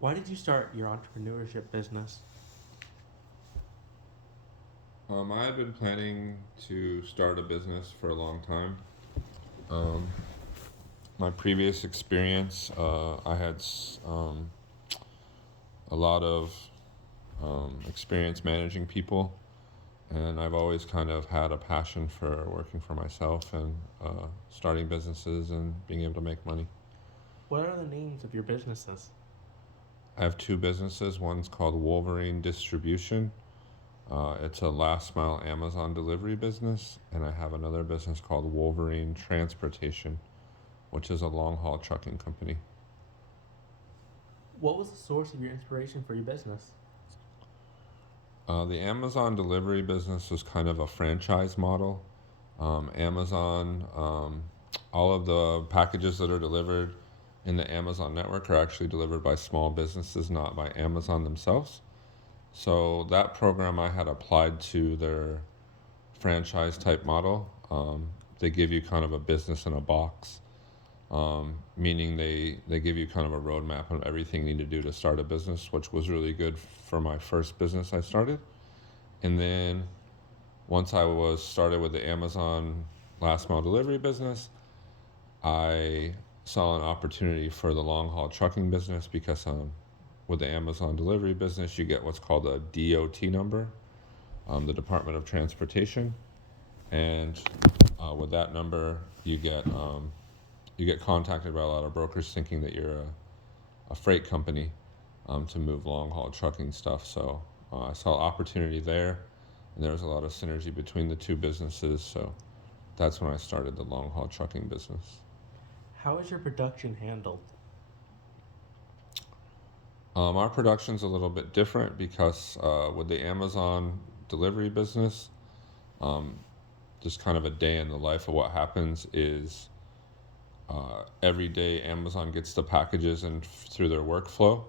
Why did you start your entrepreneurship business? I had been planning to start a business for a long time. Um, my previous experience, I had a lot of experience managing people, and I've always kind of had a passion for working for myself and starting businesses and being able to make money. What are the names of your businesses? I have two businesses. One's called Wolverine Distribution. It's a last mile Amazon delivery business, and I have another business called Wolverine Transportation, which is a long haul trucking company. What was the source of your inspiration for your business? The Amazon delivery business was kind of a franchise model. Amazon, all of the packages that are delivered in the Amazon network are actually delivered by small businesses, not by Amazon themselves. So that program I had applied to their franchise type model. They give you kind of a business in a box, meaning they give you kind of a roadmap of everything you need to do to start a business, which was really good for my first business I started. And then once I was started with the Amazon last mile delivery business, I saw an opportunity for the long haul trucking business because with the Amazon delivery business, you get what's called a DOT number, the Department of Transportation, and with that number, you get contacted by a lot of brokers thinking that you're a freight company to move long haul trucking stuff. So I saw opportunity there, and there was a lot of synergy between the two businesses. So that's when I started the long haul trucking business. How is your production handled? Our production's a little bit different because with the Amazon delivery business, um, just kind of a day in the life of what happens is every day Amazon gets the packages and through their workflow,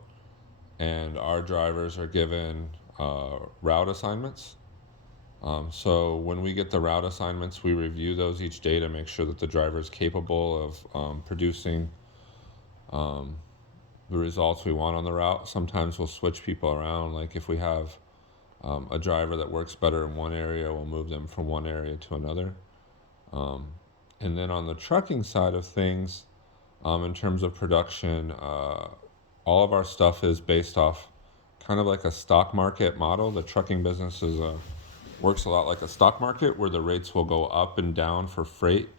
and our drivers are given route assignments. So when we get the route assignments, we review those each day to make sure that the driver is capable of producing um, the results we want on the route. Sometimes we'll switch people around. Like if we have a driver that works better in one area, we'll move them from one area to another. Um, and then on the trucking side of things, in terms of production, all of our stuff is based off kind of like a stock market model. The trucking business works a lot like a stock market where the rates will go up and down for freight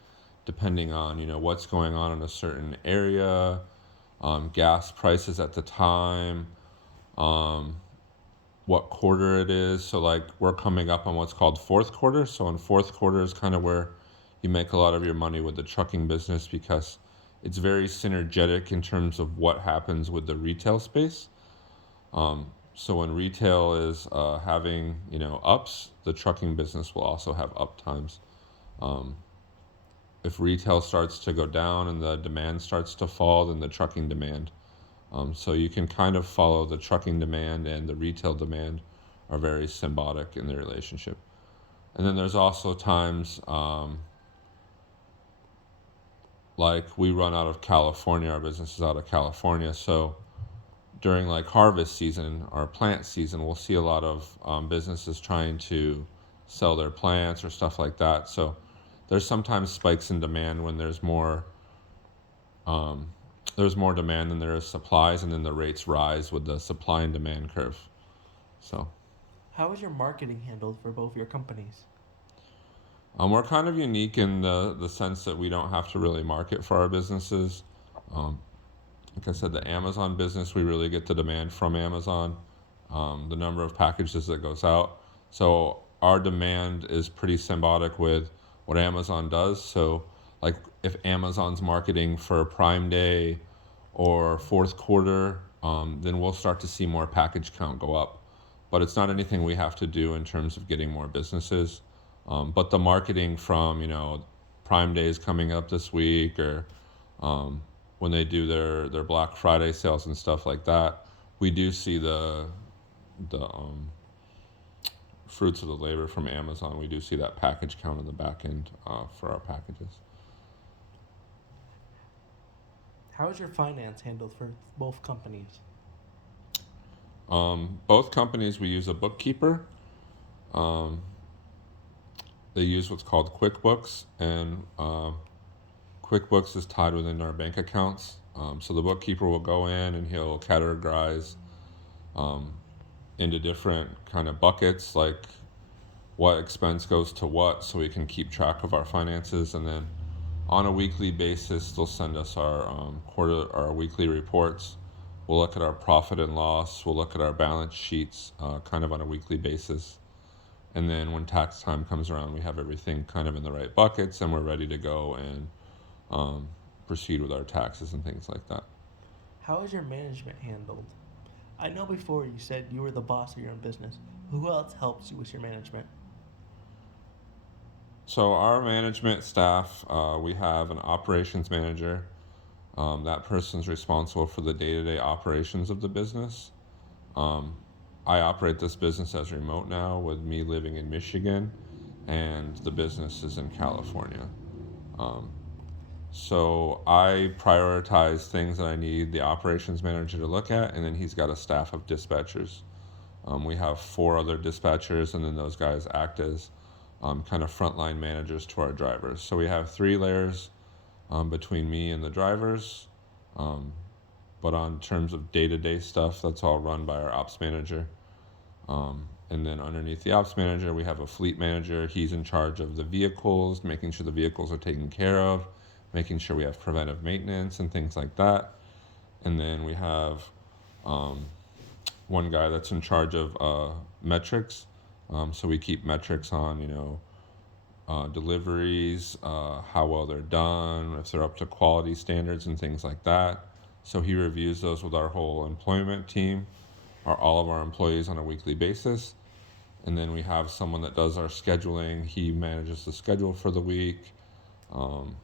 depending on what's going on in a certain area, gas prices at the time, um, what quarter it is. So like we're coming up on what's called fourth quarter. So in fourth quarter is kind of where you make a lot of your money with the trucking business because it's very synergetic in terms of what happens with the retail space. So when retail is having ups, the trucking business will also have up times. Um, if retail starts to go down and the demand starts to fall, then the trucking demand. So you can kind of follow the trucking demand and the retail demand are very symbiotic in the relationship. And then there's also times like we run out of California, our business is out of California. So during like harvest season or plant season, we'll see a lot of businesses trying to sell their plants or stuff like that. So there's sometimes spikes in demand when um, there's more demand than there is supplies, and then the rates rise with the supply and demand curve. So How is your marketing handled for both your companies? we're kind of unique in the sense that we don't have to really market for our businesses. Um, like I said, the Amazon business, we really get the demand from Amazon, the number of packages that goes out. So our demand is pretty symbiotic with what Amazon does. So like if Amazon's marketing for Prime Day or fourth quarter, then we'll start to see more package count go up. But it's not anything we have to do in terms of getting more businesses. But the marketing from Prime Day is coming up this week, or um, when they do their Black Friday sales and stuff like that, we do see the fruits of the labor from Amazon. We do see that package count in the back end for our packages. How is your finance handled for both companies? Both companies, we use a bookkeeper. Um, they use what's called QuickBooks, and QuickBooks is tied within our bank accounts. So the bookkeeper will go in and he'll categorize um, into different kind of buckets, like what expense goes to what, so we can keep track of our finances. And then on a weekly basis, they'll send us our weekly reports. We'll look at our profit and loss. We'll look at our balance sheets, kind of on a weekly basis. And then when tax time comes around, we have everything kind of in the right buckets, and we're ready to go and um, proceed with our taxes and things like that. How is your management handled? I know before you said you were the boss of your own business. Who else helps you with your management? So our management staff, we have an operations manager. That person's responsible for the day-to-day operations of the business. Um, I operate this business as remote now, with me living in Michigan, and the business is in California. Um, so I prioritize things that I need the operations manager to look at, and then he's got a staff of dispatchers. We have four other dispatchers, and then those guys act as kind of frontline managers to our drivers. So we have three layers between me and the drivers. Um, but on terms of day-to-day stuff, that's all run by our ops manager. And then underneath the ops manager, we have a fleet manager. He's in charge of the vehicles, making sure the vehicles are taken care of, making sure we have preventive maintenance and things like that. And then we have um, one guy that's in charge of metrics. So we keep metrics on, deliveries, how well they're done, if they're up to quality standards and things like that. So he reviews those with our whole employment team, all of our employees on a weekly basis. And then we have someone that does our scheduling. He manages the schedule for the week. Um,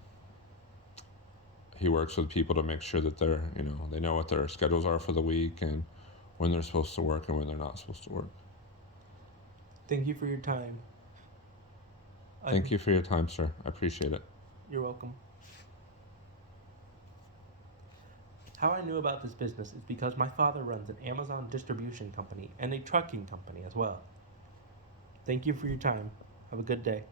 he works with people to make sure that they know what their schedules are for the week and when they're supposed to work and when they're not supposed to work. Thank you for your time. Thank you for your time, sir. I appreciate it. You're welcome. How I knew about this business is because my father runs an Amazon distribution company and a trucking company as well. Thank you for your time. Have a good day.